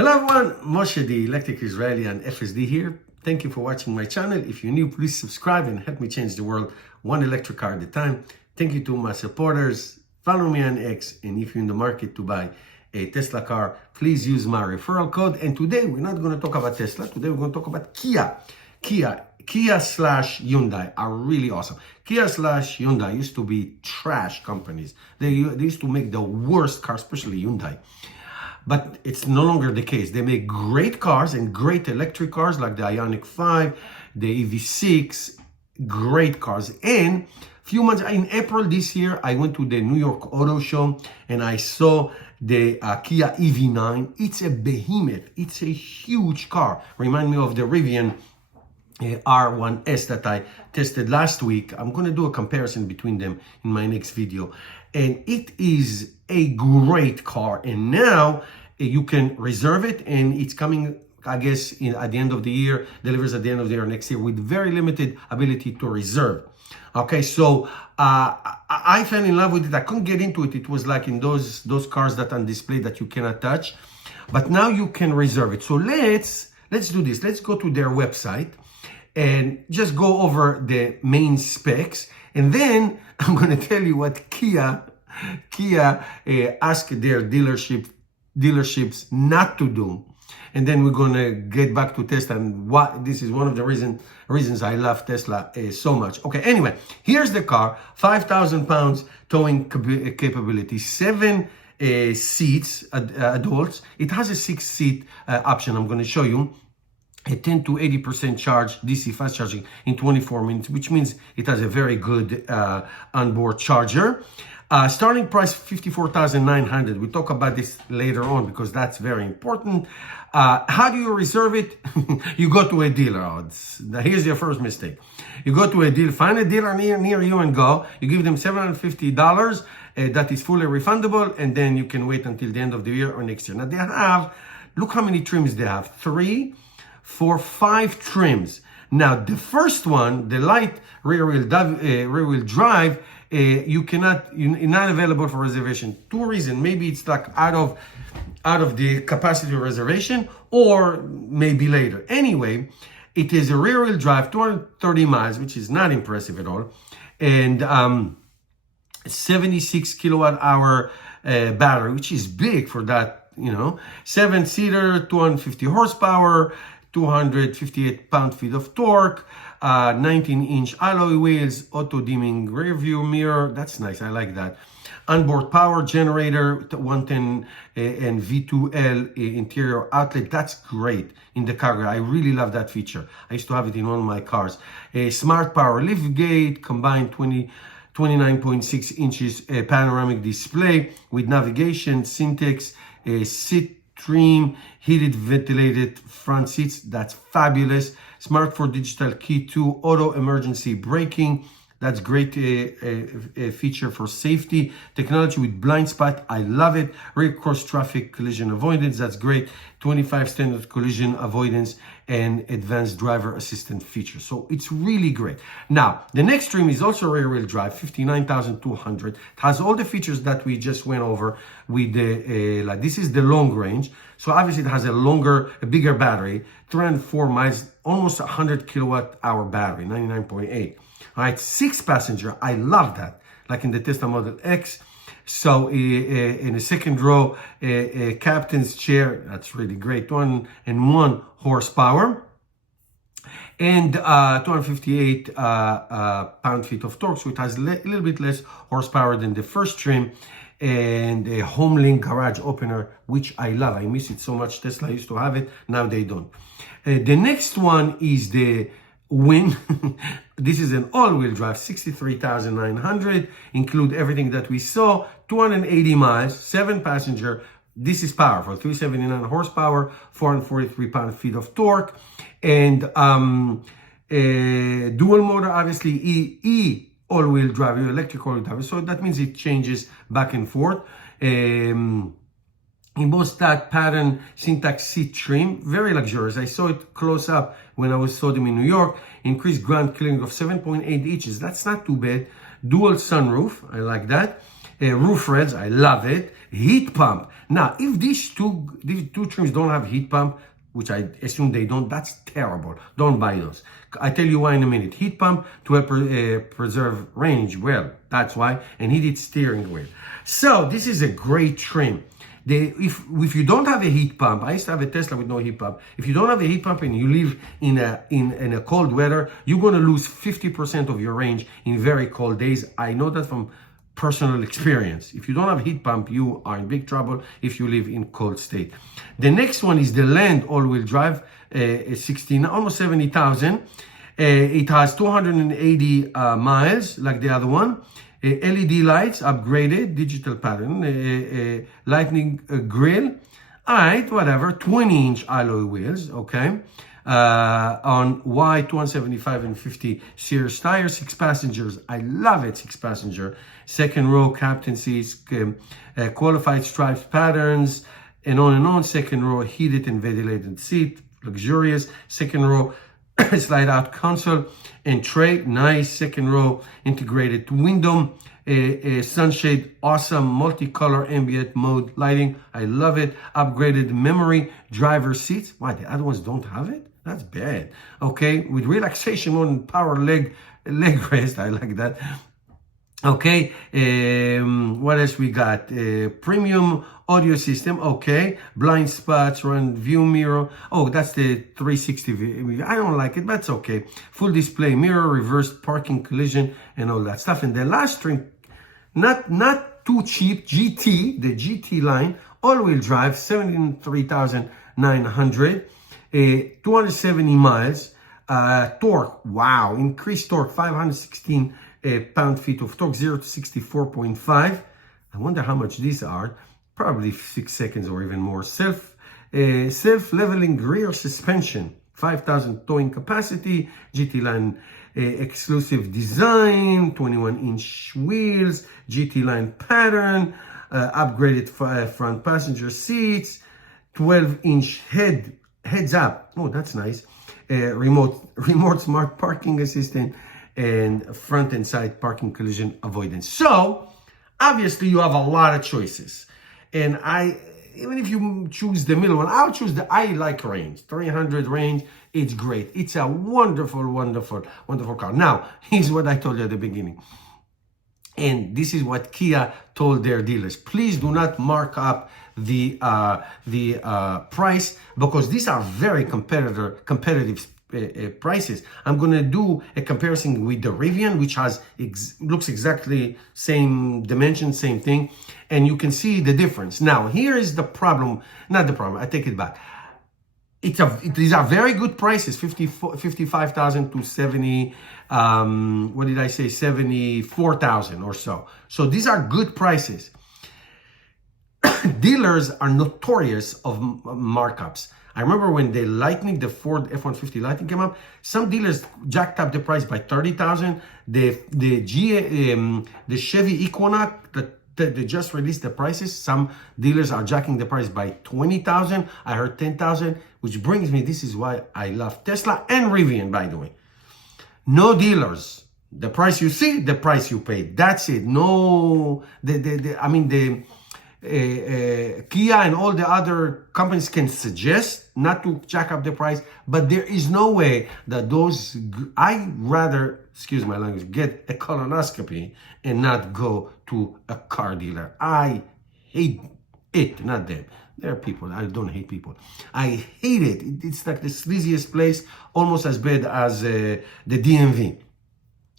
Hello everyone, Moshe the Electric Israeli and FSD here. Thank you for watching my channel. If you're new, please subscribe and help me change the world one electric car at a time. Thank you to my supporters. Follow me on X, and if you're in the market to buy a Tesla car, please use my referral code. And today we're not going to talk about Tesla. Today we're going to talk about Kia slash Hyundai are really awesome. Kia slash Hyundai used to be trash companies. They used to make the worst cars, especially Hyundai. But it's no longer the case. They make great cars and great electric cars like the Ioniq 5, the EV6, great cars. And a few months, in April this year, I went to the New York Auto Show and I saw the Kia EV9. It's a behemoth. It's a huge car. Remind me of the Rivian R1S that I tested last week. I'm going to do a comparison between them in my next video. And it is a great car. And now you can reserve it, and it's coming, I guess, at the end of the year, delivers at the end of the year next year with very limited ability to reserve. Okay, so I fell in love with it. I couldn't get into it. It was like in those cars that are on display that you cannot touch. But now you can reserve it. So let's do this. Let's go to their website and just go over the main specs. And then I'm going to tell you what Kia asked their dealerships not to do. And then we're going to get back to Tesla, and what this is one of the reasons I love Tesla so much. Okay, anyway, here's the car. 5,000 pounds towing capability, 7 seats, adults. It has a 6-seat option. I'm going to show you. A 10 to 80% charge, DC fast charging in 24 minutes, which means it has a very good onboard charger. Starting price $54,900. We'll talk about this later on because that's very important. How do you reserve it? You go to a dealer. Here's your first mistake. You go to a dealer, find a dealer near you and go. You give them $750. That is fully refundable, and then you can wait until the end of the year or next year. Now they have, look how many trims they have. 3, 4, 5 trims. Now the first one, the light rear-wheel drive, you're not available for reservation. 2 reasons. Maybe it's like out of the capacity of reservation, or maybe later. Anyway, it is a rear-wheel drive, 230 miles, which is not impressive at all, and 76 kilowatt hour battery, which is big for that. 7-seater, 250 horsepower. 258 pound-feet of torque, 19-inch alloy wheels, auto-dimming rear-view mirror. That's nice. I like that. Onboard power generator, 110 and V2L interior outlet. That's great in the cargo. I really love that feature. I used to have it in one of my cars. A smart power lift gate, combined 29.6 inches panoramic display with navigation, Syntex, seat trim, heated ventilated front seats. That's fabulous. Smart 4 digital key 2, auto emergency braking. That's great feature for safety. Technology with blind spot. I love it. Rear cross traffic collision avoidance. That's great. 25 standard collision avoidance and advanced driver assistant features. So it's really great. Now, the next trim is also rear-wheel drive, 59,200. It has all the features that we just went over with the, like this is the long range. So obviously it has a bigger battery, 304 miles, almost 100 kilowatt hour battery, 99.8. All right, 6 passenger. I love that. Like in the Tesla Model X. So in the second row, a captain's chair. That's really great. 101 horsepower. And 258 pound-feet of torque. So it has a little bit less horsepower than the first trim. And a HomeLink garage opener, which I love. I miss it so much. Tesla used to have it. Now they don't. The next one is the Win. This is an all-wheel drive, 63,900, include everything that we saw, 280 miles, 7 passenger. This is powerful, 379 horsepower, 443 pound-feet of torque, and dual motor, obviously all-wheel drive, electric all-wheel drive. So that means it changes back and forth. Embossed that pattern syntax seat trim, very luxurious. I saw it close up when I saw them in New York. Increased ground clearing of 7.8 inches. That's not too bad. Dual sunroof, I like that. Roof rails, I love it. Heat pump. Now, if these two trims don't have heat pump, which I assume they don't, that's terrible. Don't buy those. I tell you why in a minute. Heat pump to help preserve range. Well, that's why. And heated steering wheel. So this is a great trim. If you don't have a heat pump, I used to have a Tesla with no heat pump. If you don't have a heat pump and you live in a cold weather, you're going to lose 50% of your range in very cold days. I know that from personal experience. If you don't have heat pump, you are in big trouble if you live in cold state. The next one is the Land all-wheel drive, 16, almost 70,000. It has 280 miles like the other one. LED lights, upgraded, digital pattern, lightning grille. All right, whatever, 20-inch alloy wheels, okay. On wide 275 and 50 series tires, 6 passengers. I love it, 6 passenger. Second row captain seats, qualified stripes patterns, and on. Second row heated and ventilated seat, luxurious. Second row slide out console and tray, nice. Second row integrated window, sunshade, awesome. Multicolor ambient mode lighting, I love it. Upgraded memory driver seats. Why, the other ones don't have it? That's bad. Okay, with relaxation mode and power leg rest, I like that. Okay, what else we got? Premium audio system, okay. Blind spots, run view mirror. Oh, that's the 360 view. I don't like it, but it's okay. Full display mirror, reverse parking collision, and all that stuff. And the last string, not too cheap, GT, the GT line, all-wheel drive, 73,900, 270 miles, torque, wow, increased torque, 516 pound-feet of torque, 0 to 64.5. I wonder how much these are. Probably 6 seconds or even more. Self-leveling rear suspension, 5,000 towing capacity, GT line exclusive design, 21-inch wheels, GT line pattern, upgraded front passenger seats, 12-inch heads up. Oh, that's nice. Remote smart parking assistant, and front and side parking collision avoidance. So obviously you have a lot of choices, and even if you choose the middle one, I like range. 300 range, it's great. It's a wonderful car. Now, here's what I told you at the beginning, and this is what Kia told their dealers: please do not mark up the price, because these are very competitive prices. I'm going to do a comparison with the Rivian, which looks exactly same dimension, same thing, and you can see the difference. Now, here is the problem. Not the problem, I take it back. These are very good prices, 55,000 to 70, what did I say, 74,000 or so. So these are good prices. Dealers are notorious of markups. I remember when the Ford F-150 Lightning came up, some dealers jacked up the price by 30,000. The Chevy Equinox that they just released the prices, some dealers are jacking the price by 20,000. I heard 10,000, which brings me, this is why I love Tesla and Rivian, by the way. No dealers. The price you see, the price you pay. That's it. No, Kia and all the other companies can suggest not to jack up the price, but there is no way that I rather, excuse my language, get a colonoscopy and not go to a car dealer. I hate it, not them. There are people, I don't hate people. I hate it. It's like the sleaziest place, almost as bad as the DMV,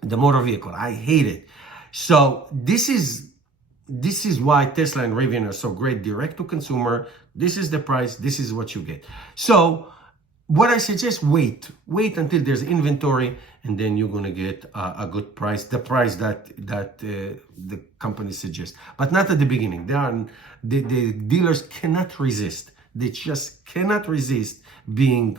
the motor vehicle. I hate it. So this is why Tesla and Rivian are so great, direct to consumer. This is the price, this is what you get. So what I suggest, wait until there's inventory, and then you're going to get a good price, the price that the company suggests, but not at the beginning. The dealers cannot resist. They just cannot resist being,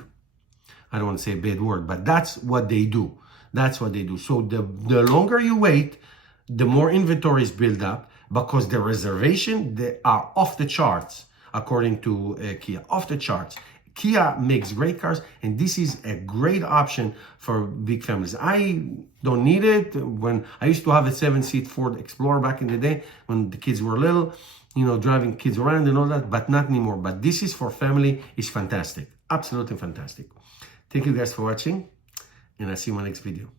I don't want to say a bad word, but that's what they do. That's what they do. So the longer you wait, the more inventory is built up, because the reservation, they are off the charts, according to Kia, off the charts. Kia makes great cars, and this is a great option for big families. I don't need it. When I used to have a 7-seat Ford Explorer back in the day when the kids were little, driving kids around and all that, but not anymore. But this is for family. It's fantastic. Absolutely fantastic. Thank you guys for watching, and I'll see you in my next video.